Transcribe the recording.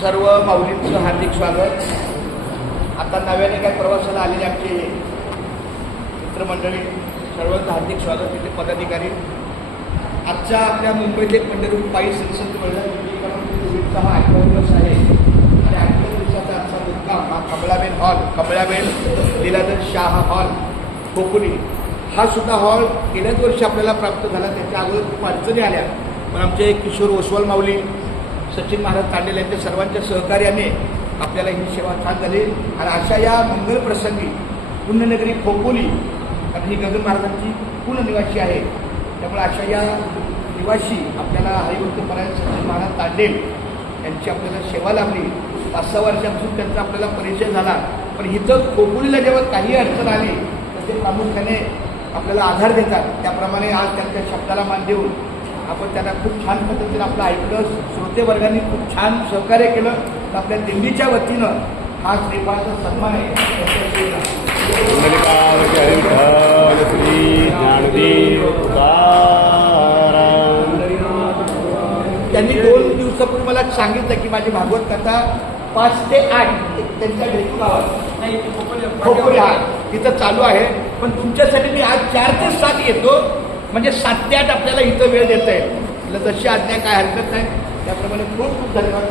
सर्व माऊलींचं हार्दिक स्वागत. आता नव्याने काय प्रवासाला आलेले आमचे मित्रमंडळी सर्वांचं हार्दिक स्वागत. तिथे पदाधिकारी आजचा आपल्या मुंबईत एक पंढरपूर पायी संसद कोविडचा हा 8वा दिवस आहे आणि 8व्या दिवसाचा आजचा मुक्काम हा कमलाबेन हॉल, कमलाबेन लीलाधर शाह हॉल खोपोली हा सुद्धा हॉल गेल्याच वर्षी आपल्याला प्राप्त झाला. त्याच्या अगोदर खूप अडचणी आल्या, पण आमचे किशोर ओसवाल माऊली, सचिन महाराज तांडेल यांच्या सर्वांच्या सहकार्याने आपल्याला ही सेवा छान झाली. आणि अशा या मंगल प्रसंगी पुण्यनगरी खोपोली, कारण ही गगन महाराजांची पुननिवासी आहे, त्यामुळे अशा या निवासी आपल्याला हरिभक्तपरायण सचिन महाराज तांडेल यांची आपल्याला सेवा लाभली. 5-6 वर्षांपासून त्यांचा आपल्याला परिचय झाला, पण इथं खोपोलीला जेव्हा काही अडचण आली तर ते प्रामुख्याने आपल्याला आधार देतात. त्याप्रमाणे आज त्यांच्या शब्दाला मान देऊन आपण त्यांना खूप छान पद्धतीने आपलं ऐकलं. श्रोतेवर्गांनी खूप छान सहकार्य केलं. तर आपल्या दिंडीच्या वतीनं हा श्रीपादचा सन्मान आहे. त्यांनी 2 दिवसापूर्वी मला सांगितलं की माझी भागवत कथा 5 ते 8 त्यांच्या ढेकू गावात खोपोली हा तिथं चालू आहे, पण तुमच्यासाठी मी आज 4 ते 7 येतो, म्हणजे 7 ते 8 आपल्याला इथं वेळ देता येईल. जशी आज्ञा काय हरकत नाही. त्याप्रमाणे खूप खूप धन्यवाद.